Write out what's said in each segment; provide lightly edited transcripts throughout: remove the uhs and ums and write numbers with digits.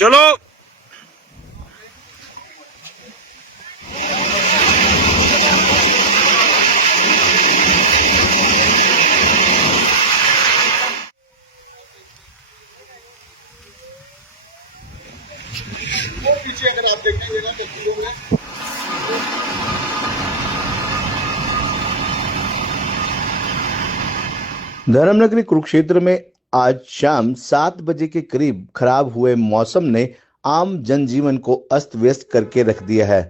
चलो वो पीछे अगर आप देखेंगे ना तस्वीरों में धर्मनगरी कुरुक्षेत्र में आज शाम 7 बजे के करीब खराब हुए मौसम ने आम जनजीवन को अस्त व्यस्त करके रख दिया है।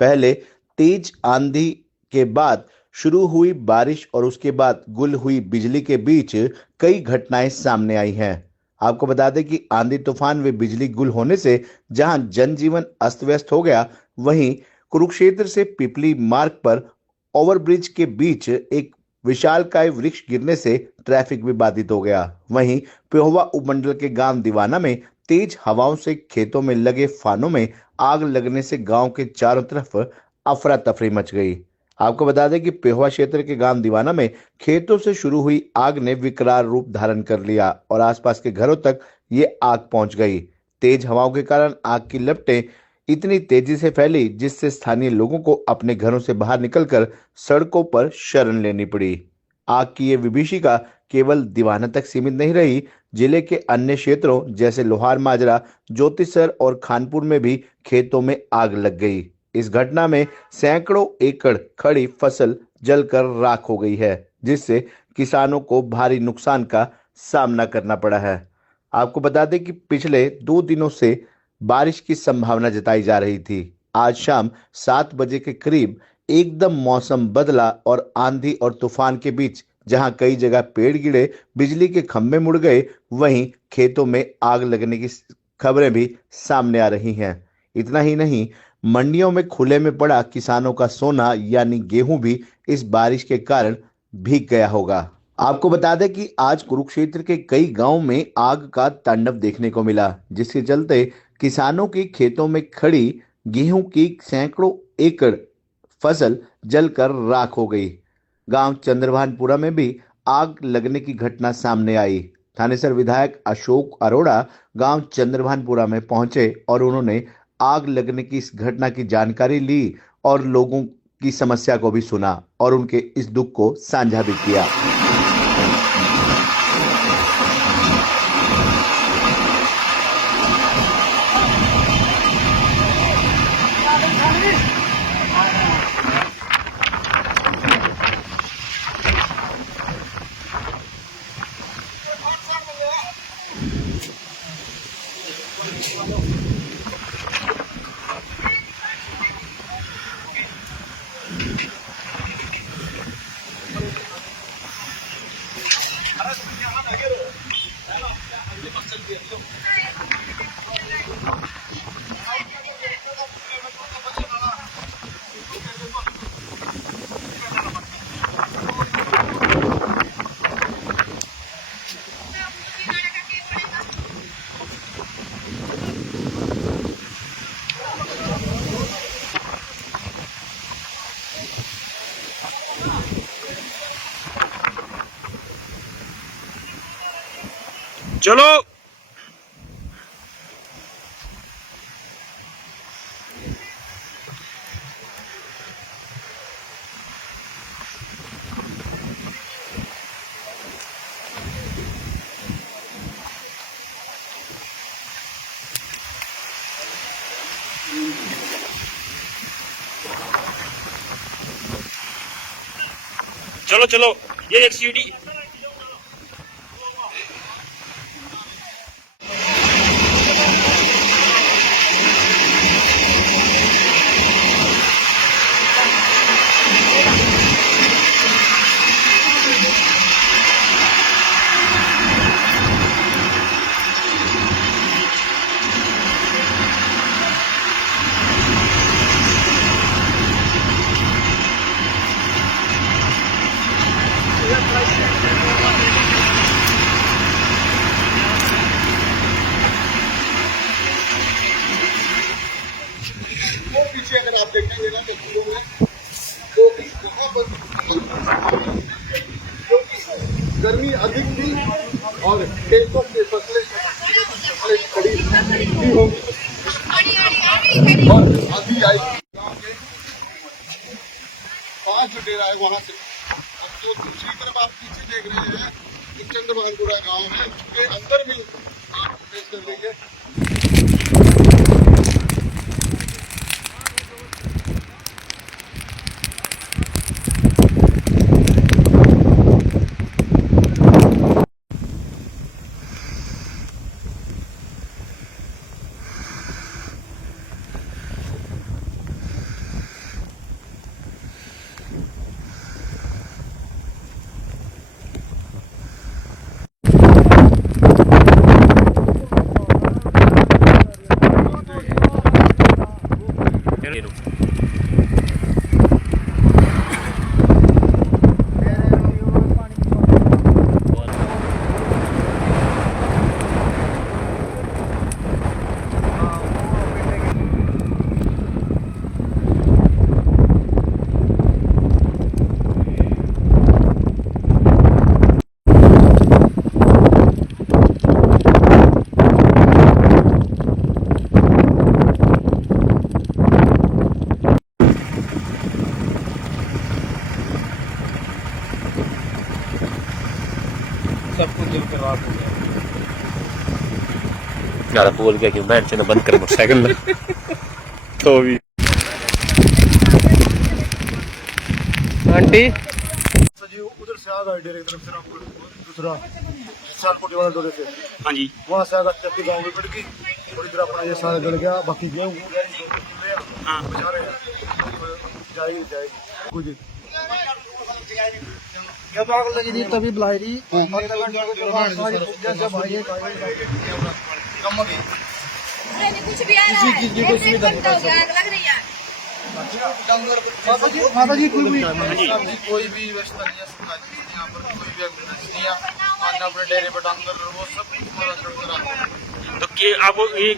पहले तेज आंधी के बाद शुरू हुई बारिश और उसके बाद गुल हुई बिजली के बीच कई घटनाएं सामने आई हैं। आपको बता दें कि आंधी तूफान व बिजली गुल होने से जहां जनजीवन अस्त व्यस्त हो गया, वहीं कुरुक्षेत्र से पिपली मार्ग पर ओवरब्रिज के बीच एक विशालकाय वृक्ष गिरने से ट्रैफिक भी बाधित हो गया। वहीं पेहोवा उपमंडल के गांव दीवाना में तेज हवाओं से खेतों में लगे फानों में आग लगने से गांव के चारों तरफ अफरा तफरी मच गई। आपको बता दें कि पेहोवा क्षेत्र के गांव दीवाना में खेतों से शुरू हुई आग ने विकराल रूप धारण कर लिया और आसपास के घरों तक ये आग पहुंच गई। तेज हवाओं के कारण आग की लपटें इतनी तेजी से फैली जिससे स्थानीय लोगों को अपने घरों से बाहर निकलकर सड़कों पर शरण लेनी पड़ी। आग की ये विभीषिका केवल दीवाना तक सीमित नहीं रही, जिले के अन्य क्षेत्रों जैसे लोहार माजरा, ज्योतिसर और खानपुर में भी खेतों में आग लग गई। इस घटना में सैकड़ों एकड़ खड़ी फसल जलकर राख हो गई है, जिससे किसानों को भारी नुकसान का सामना करना पड़ा है। आपको बता दें कि पिछले 2 दिनों से बारिश की संभावना जताई जा रही थी। आज शाम 7 बजे के करीब एकदम मौसम बदला और आंधी और तूफान के बीच जहां कई जगह पेड़ गिरे, बिजली के खंभे मुड़ गए, वहीं खेतों में आग लगने की खबरें भी सामने आ रही हैं। इतना ही नहीं, मंडियों में खुले में पड़ा किसानों का सोना यानी गेहूं भी इस बारिश के कारण भीग गया होगा। आपको बता दें कि आज कुरुक्षेत्र के कई गांवों में आग का तांडव देखने को मिला, जिसके चलते किसानों के खेतों में खड़ी गेहूं की सैकड़ों एकड़ फसल जलकर राख हो गई। गांव चंद्रभानपुरा में भी आग लगने की घटना सामने आई। थानेसर विधायक अशोक अरोड़ा गांव चंद्रभानपुरा में पहुंचे और उन्होंने आग लगने की इस घटना की जानकारी ली और लोगों की समस्या को भी सुना और उनके इस दुख को साझा भी किया। चलो चलो चलो ये एक सीढ़ी वो पीछे अगर आप देखेंगे ना तस्वीरों में तो वहाँ पर क्योंकि गर्मी अधिक थी और खेतों की फसलें खड़ी भी होगी और अभी आई गाँव के 5 जो डेरा है वहाँ से। अब तो दूसरी तरफ आप पीछे देख रहे हैं कि चंद्रभानपुरा गाँव है, उसके अंदर भी आप प्रवेश कर लेंगे। सब कुछ जल कर राख हो गया। ज्यादा बोल गया कि मैं चलो बंद कर मोटरसाइकिल में तो भी आंटी जी उधर से आ गए डेरे की तरफ से आपको दूसरा सालकोटी वाला डोरे से हाँ जी वहाँ से आकर चक्की गाँव में पड़ गई और इधर अपना ये सारा जल गया। बाकी गेहूँ हाँ बचा रहे हैं, जाएगी जाएगी कुछ जब आग लगी थी तभी बुलाई थी। मैंने कुछ भी आ रहा है ऐसे बंद हो गया, आग लग रही है। माता जी कोई भी कोई भी व्यवस्था नहीं है सरकार की, यहाँ पर कोई भी एम्बुलेंस नहीं है। खाना अपने डेरे पर डांगर वो सब तो कि आप ये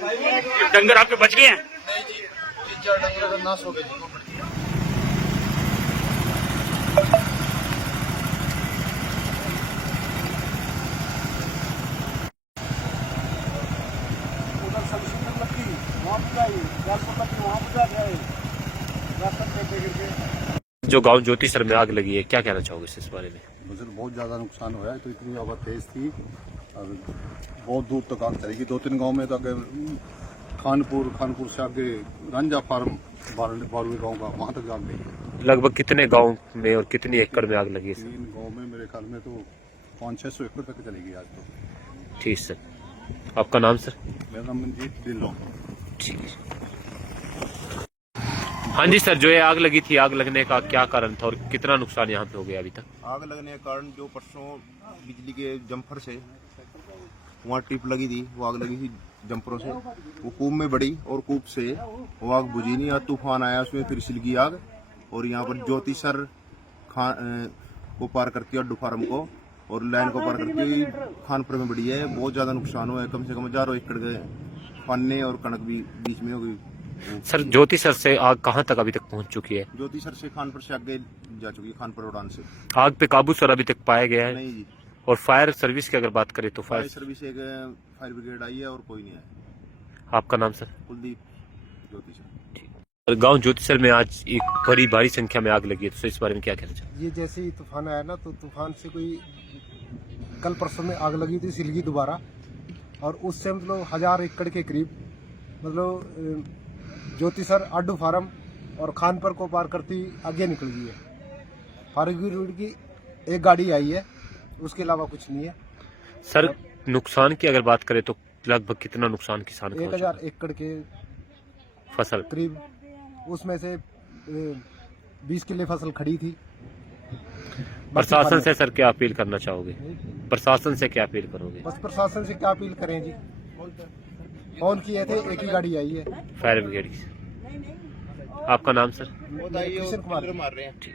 डंगर आपके बच गए हैं? नहीं जी, 3-4 डंगर का नाश हो गए जी। जो गांव ज्योतिसर में आग लगी है, क्या कहना चाहोगे इस बारे में? मुझे बहुत ज़्यादा नुकसान हुआ है। तो इतनी हवा तेज थी और बहुत दूर तक आग चलेगी। 2-3 गांव में तो आगे खानपुर से आगे गंजा फार्म 12वें गाँव का वहाँ तक आग लगी। लगभग कितने गांव में और कितनी एकड़ में आग लगी है? 3 गाँव में मेरे ख्याल में तो 500-600 एकड़ तक चलेगी आज तो। ठीक सर, आपका नाम सर? मेरा नाम मंजीत ढिल्लों। ठीक है। हाँ जी सर, जो ये आग लगी थी, आग लगने का क्या कारण था और कितना नुकसान यहाँ पे हो गया अभी तक? आग लगने के कारण जो परसों बिजली के जंपर से वहाँ टिप लगी थी, वो आग लगी थी जंपरों से, वो कूप में बढ़ी और कूप से वो आग बुझी नहीं। और तूफान आया उसमें फिर सिलगी आग और यहाँ पर ज्योतिसर को पार करती है अड्डू फार्म को और लाइन को पार करती खानपुर में बढ़ी है। बहुत ज़्यादा नुकसान हुआ है, कम से कम 1000 एकड़ गए, पन्ने और कणक भी बीच में हो गई। सर ज्योतिसर से आग कहाँ तक अभी तक पहुँच चुकी है? ज्योतिसर से खानपुर से आगे जा चुकी है, खानपुर उड़ान से। आग पे काबू सर अभी तक पाया गया है? नहीं जी, और फायर सर्विस की अगर बात करें तो फायर सर्विस एक फायर ब्रिगेड आई है और कोई नहीं आया। आपका नाम सर? कुलदीप ज्योतिसर। गांव ज्योतिसर में आज एक बड़ी भारी संख्या में आग लगी है, तो इस बारे में क्या कहना चाहिए? ये जैसे ही तूफान आया ना, तो तूफान से कोई कल परसों में आग लगी थी सिलगी दोबारा, और उससे मतलब 1000 एकड़ के करीब मतलब ज्योतिसर अड्डू फार्म और खानपुर को पार करती आगे निकल गई है। फायर ब्रिगेड की एक गाड़ी आई है, उसके अलावा कुछ नहीं है। सर नुकसान की अगर बात करें तो लगभग कितना नुकसान किसान को 1000 एकड़ के फसल करीब, उसमें से 20 किले फसल खड़ी थी। प्रशासन से सर क्या अपील करना चाहोगे? प्रशासन से क्या अपील करोगे? बस प्रशासन से क्या अपील करें जी, फोन किए थे, एक ही गाड़ी आई है फायर ब्रिगेड की। आपका नाम सर? किशन कुमार। मार रहे हैं। ठीक।